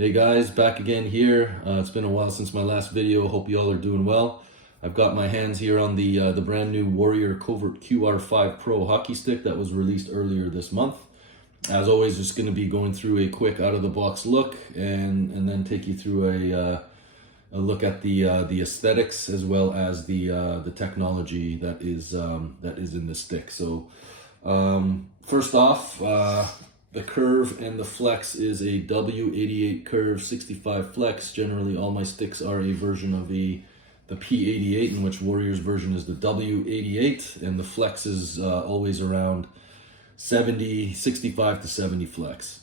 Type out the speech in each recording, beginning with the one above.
Hey guys, back again here. It's been a while since my last video. Hope you all are doing well. I've got my hands here on the brand new Warrior Covert QR5 PRO hockey stick that was released earlier this month. As always, just going to be going through a quick out-of-the-box look and then take you through a look at the aesthetics as well as the technology that is in the stick. So first off, the curve and the flex is a W88 curve 65 flex. Generally, all my sticks are a version of the P88, in which Warrior's version is the W88, and the flex is always around 65 to 70 flex.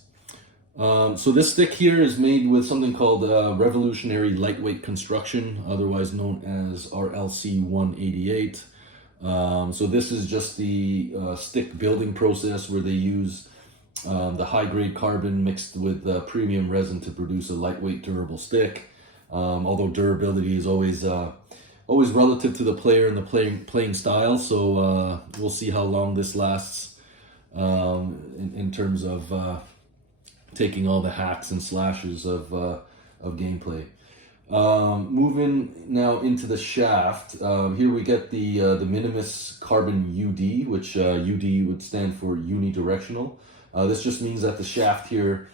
So this stick here is made with something called revolutionary lightweight construction, otherwise known as RLC 188. So this is just the stick building process where they use the high-grade carbon mixed with premium resin to produce a lightweight, durable stick. Although durability is always relative to the player and the playing style, so we'll see how long this lasts in terms of taking all the hacks and slashes of gameplay. Moving now into the shaft, here we get the Minimus Carbon UD, which UD would stand for unidirectional. This just means that the shaft here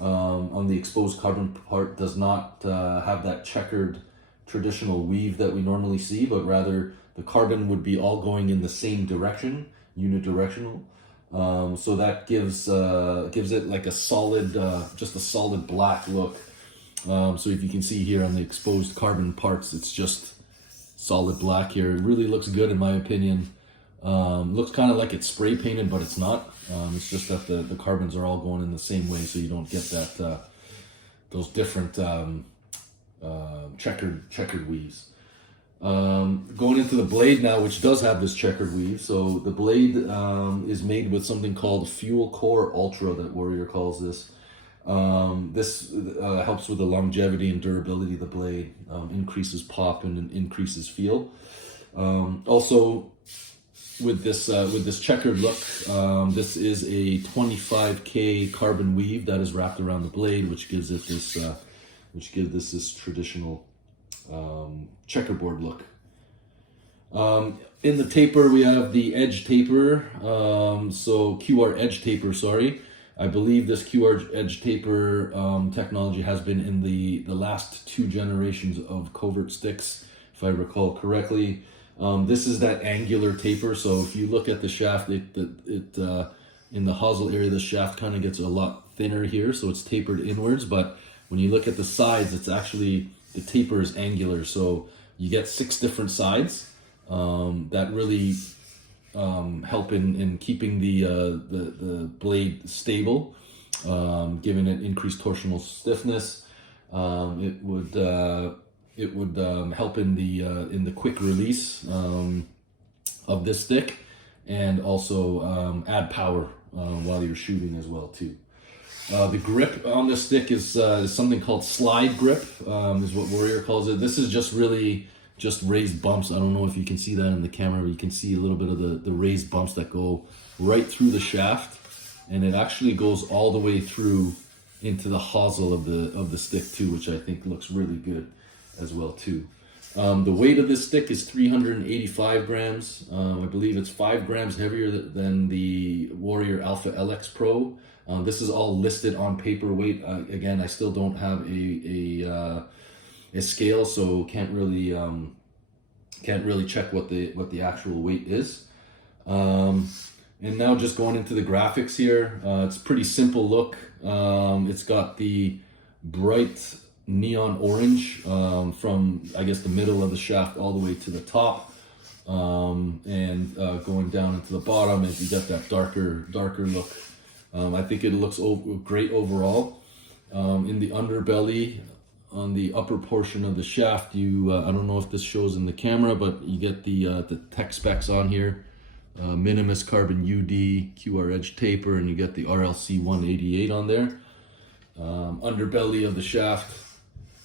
on the exposed carbon part does not have that checkered traditional weave that we normally see, but rather the carbon would be all going in the same direction, unidirectional. So that gives it like a solid, just a solid black look. So if you can see here on the exposed carbon parts, it's just solid black here. It really looks good in my opinion. Looks kind of like it's spray painted, but it's not. It's just that the carbons are all going in the same way, so you don't get that those different checkered weaves. Going into the blade now, which does have this checkered weave. So the blade is made with something called Fuel Core Ultra, that Warrior calls this. This helps with the longevity and durability of the blade, increases pop and increases feel. Also, with this checkered look, this is a 25K carbon weave that is wrapped around the blade, which gives it this traditional checkerboard look. In the taper, we have the edge taper, so QR edge taper, sorry. I believe this QR edge taper technology has been in the last 2 generations of Covert sticks, if I recall correctly. This is that angular taper, so if you look at the shaft, it in the hosel area, the shaft kind of gets a lot thinner here, so it's tapered inwards, but when you look at the sides, it's actually, the taper is angular, so you get 6 different sides that really help in keeping the blade stable, giving it increased torsional stiffness. It would help in the quick release of this stick, and also add power while you're shooting as well too. The grip on this stick is something called slide grip, is what Warrior calls it. This is just really just raised bumps. I don't know if you can see that in the camera, but you can see a little bit of the raised bumps that go right through the shaft, and it actually goes all the way through into the hosel of the stick too, which I think looks really good as well too. The weight of this stick is 385 grams. I believe it's 5 grams heavier than the Warrior Alpha LX Pro. This is all listed on paperweight. Again, I still don't have a scale, so can't really check what the actual weight is. And now just going into the graphics here, it's a pretty simple look. It's got the bright neon orange from, I guess, the middle of the shaft all the way to the top, and going down into the bottom, and you get that darker look. I think it looks great overall. In the underbelly, on the upper portion of the shaft, you I don't know if this shows in the camera, but you get the tech specs on here. Minimus Carbon UD, QR edge taper, and you get the RLC 188 on there. Underbelly of the shaft,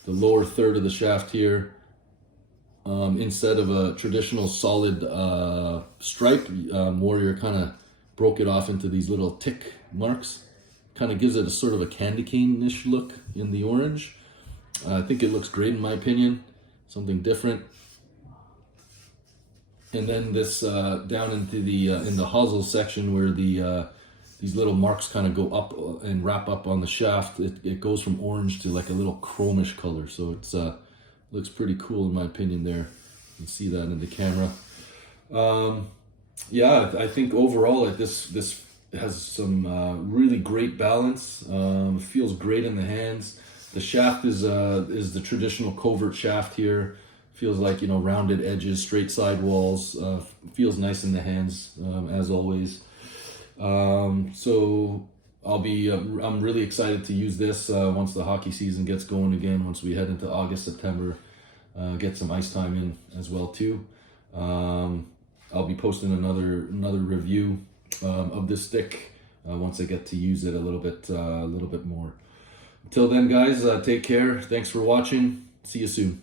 the lower third of the shaft here, instead of a traditional solid stripe, Warrior kind of broke it off into these little tick marks, kind of gives it a sort of a candy cane-ish look in the orange. I think it looks great in my opinion, something different. And then this down into the in the hosel section where the these little marks kind of go up and wrap up on the shaft, it goes from orange to like a little chromish color. So it's looks pretty cool in my opinion there. You can see that in the camera. Yeah, I think overall like this has some really great balance. Feels great in the hands. The shaft is the traditional Covert shaft here. Feels like, you know, rounded edges, straight sidewalls. Feels nice in the hands, as always. So I'm really excited to use this once the hockey season gets going again. Once we head into August, September, get some ice time in as well too. I'll be posting another review of this stick once I get to use it a little bit more. Until then, guys, take care. Thanks for watching. See you soon.